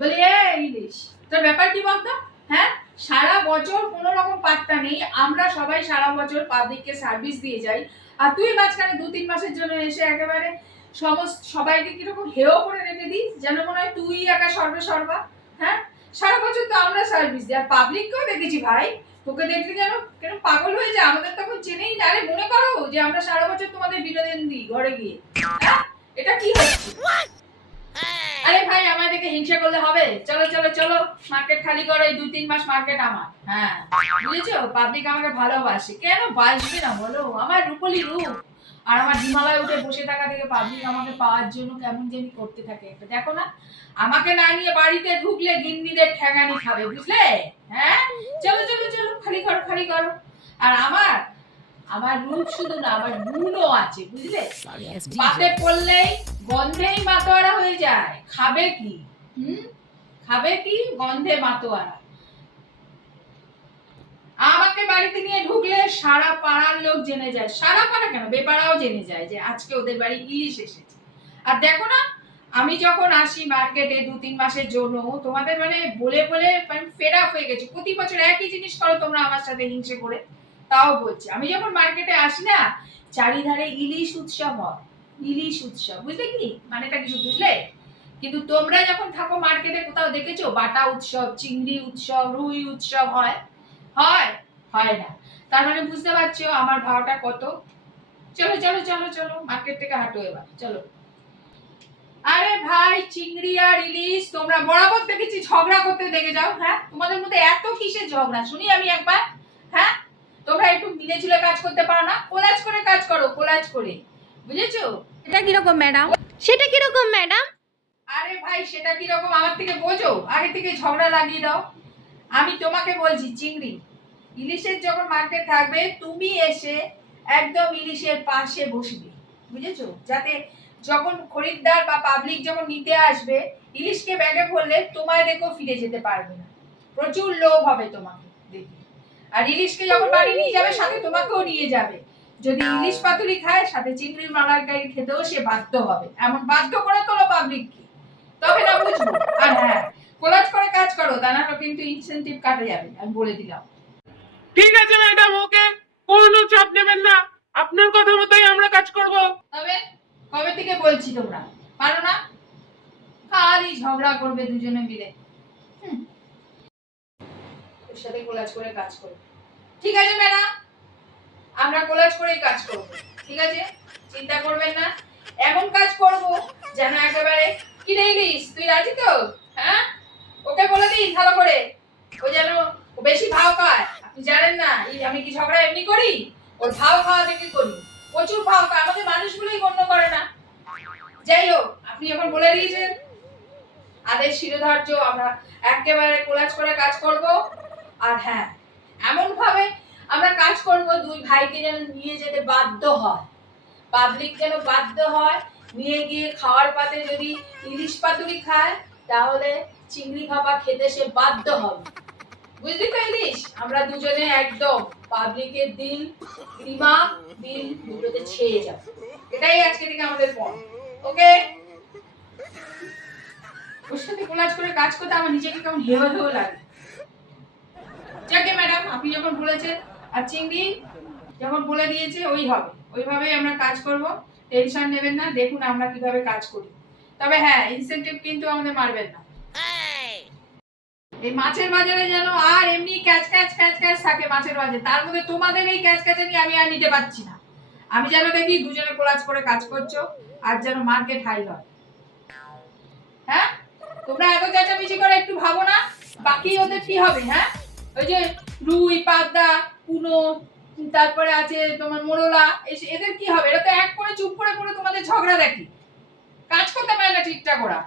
বলি ইলিশ তোর ব্যাপার কি বলতো? হ্যাঁ, সারা বছর কোনো রকম পাত্তা নেই, আমরা সবাই সারা বছর পাবলিককে সার্ভিস দিয়ে যাই, আর তুই মাঝখানে 2-3 মাসের জন্য এসে একেবারে সমস্ত সবাইকে কিরকম হেয় করে রেখে দিস, যেন মনে হয় তুই একা সর্বা। হ্যাঁ, সারা বছর তো আমরা সার্ভিস দিই, আর পাবলিককেও দেখেছি ভাই, তোকে দেখলে যেন কেন পাগল হয়ে যায়, আমাদের তখন চেনেই না। আরে মনে করো যে আমরা সারা বছর তোমাদের বিনোদন দিই ঘরে গিয়ে। হ্যাঁ, এটা কি হচ্ছে? আরে ভাই, আমাদেরকে হিংসা করলে হবে? চলো চলো চলো, মার্কেট খালি করো, এই 2-3 মাস মার্কেট আমার। হ্যাঁ, বুঝেছো, পাবলিক আমাকে ভালোবাসে, কেন বাসবে না বলো? আমার রূপলি রূপ আর আমার হিমালয় উঠে বসে থাকা থেকে পাবলিক আমাকে পাওয়ার জন্য কেমন জানি করতে থাকে। একটা দেখো না, আমাকে না নিয়ে বাড়িতে ঢুকলে গিন্নিদের ঠ্যাঙানি খাবে, বুঝলে? হ্যাঁ, চলো চলো চলো, খালি করো খালি করো। আর আমার আমার রূপ শুধু না, আমার গুণও আছে, বুঝলে? পাতে পড়লেই গন্ধেই মাতোয়ারা হয়ে যায়। খাবে কি? খাবে কি? গন্ধে মাতোয়ারা। আমাকে বাড়িতে নিয়ে ঢুকলে সারা পাড়ার লোক জেনে যায়, সারা পাড়া কেন, বেপাড়াও জেনে যায় যে আজকে ওদের বাড়ি ইলিশ এসেছে। আর দেখো না, আমি যখন আসি মার্কেটে 2-3 মাসের জন্য, তোমাদের মানে বলে বলে ফেড আপ হয়ে গেছে। প্রতি বছর একই জিনিস করো তোমরা আমার সাথে হিংসে করে। তাও বলছি, আমি যখন মার্কেটে আসি না, চারিধারে ইলিশ উৎসব হয়। ইলিশ উৎসব, বুঝলে কি মানেটা কিছু, বুঝলে? কিন্তু তোমরা যখন থাকো মার্কেটে, কোথাও দেখেছো বাটা উৎসব, চিংড়ি উৎসব, রুই উৎসব হয়? হয়? হয় না। তার মানে বুঝতে পারছো আমার ভাওটা কত। চলো চলো চলো চলো, মার্কেট থেকে হাঁটো এবার, চলো। আরে ভাই, চিংড়ি আর ইলিশ তোমরা বরাবর দেখেছি ঝগড়া করতে দেখে যাও। হ্যাঁ, তোমাদের মধ্যে এত কিসের ঝগড়া শুনি আমি একবার? হ্যাঁ, তোমরা একটু মিলে ঝুলে কাজ করতে পারো না? কোলাজ করে কাজ করো, কোলাজ করে, বুঝেছো? এটা কিরকম ম্যাডাম? সেটা কিরকম ম্যাডাম? আরে ভাই, সেটা কি রকম আমার থেকে বোঝো? আগে থেকে ঝগড়া লাগিয়ে দাও। আমি তোমাকে বলছি, চিংড়ি ইলিশের যখন মার্কেট থাকবে, তুমি এসে একদম ইলিশের পাশে বসবে, বুঝেছো? যাতে যখন খরিদ্দার বা পাবলিক যখন নিতে আসবে, ইলিশকে ব্যাগে ভরলে তোমায় দেখো ফিরে যেতে পারবে না, প্রচুর লোভ হবে তোমাকে দেখে। আর ইলিশকে যখন বাড়ি নিয়ে যাবে, সাথে তোমাকেও নিয়ে যাবে। যদি ইলিশ পাতুরি খায়, সাথে চিংড়ির মালাইকারি খেতেও সে বাধ্য হবে। এমন বাধ্য করে তোলো পাবলিককে, তবে না বুঝবো। আর হ্যাঁ, কোলাজ করে কাজ করো, তা না কিন্তু ইনসেনটিভ কাটা যাবে, আমি বলে দিলাম। ঠিক আছে ম্যাডাম, ওকে, কোনো চাপ নেবেন না, আপনার কথা মতোই আমরা কাজ করব। তবে কবে থেকে বলছি তোমরা পারো না? খালি ঝগড়া করবে দুজনে মিলে। ওর সাথে কোলাজ করে কাজ করো। ঠিক আছে ম্যাডাম, আমরা কোলাজ করেই কাজ করব, ঠিক আছে? চিন্তা করবেন না, এমন কাজ করব যেন একেবারে কি ইলিশ, তুই রাজি তো? হ্যাঁ, ওকে বলে দিই ভালো করে, ও যেন বেশি ভাও খায়। আপনি জানেন না আমি কি ঝগড়া এমনি করি, ওর ভাও খাওয়া দেখে করি। প্রচুর ভাও খায়, আমাদের মানুষগুলোই গণ্য করে না। যাই হোক, আপনি যখন বলে দিয়েছেন, আদেশ শিরোধার্য, আমরা একেবারে কোলাজ করে কাজ করব। আর হ্যাঁ, এমন ভাবে আমরা কাজ করব দুই ভাইকে যেন নিয়ে যেতে বাধ্য হয়, পাবলিক যেন বাধ্য হয়। নিয়ে গিয়ে খাওয়ার পাতে যদি ইলিশ পাতুরি খায়, তাহলে চিংড়ি ভাপা খেতে সে বাধ্য হবে, বুঝলি তো? ইলিশ আমরা দুজনে একদম পাবলিকের দিল, দিমাগ, দিল দুটোতে ছেয়ে যাবে। এটাই আজকে থেকে আমাদের পণ, ওকে? ওর সাথে কোলাজ করে কাজ করতে আমার নিজেকে কেমন হেও হেও লাগে। যাকে ম্যাডাম, আপনি যখন বলেছেন আর চিংড়ি যখন বলে দিয়েছে, ওই হবে, ওইভাবেই আমরা কাজ করব। টেনশন নেবেন না, দেখুন আমরা কিভাবে কাজ করি। তবে হ্যাঁ, ইনসেনটিভ কিন্তু আমাদের মারবেন না। এই মাছের বাজারে যেন আর এমনি ক্যাচ ক্যাচ ক্যাচ ক্যাচ থাকে মাছের বাজারে, তার মধ্যে তোমাদের এই ক্যাচ ক্যাচানি আমি আর নিতে পারছি না। আমি যেন দেখি দুজনে কোলাজ করে কাজ করছো, আর যেন মার্কেট হাই হয়। হ্যাঁ, তোমরা এত চেঁচামেচি করে একটু ভাবো না, বাকি ওদের কি হবে? হ্যাঁ, ওই যে রুই, পাবদা, কুনো, তারপরে আছে তোমার মোরলা, এদের কি হবে? এরা তো এক করে চুপ করে পড়ে তোমাদের ঝগড়া দেখি, কাজ করতে পারে না ঠিকঠাক ওরা।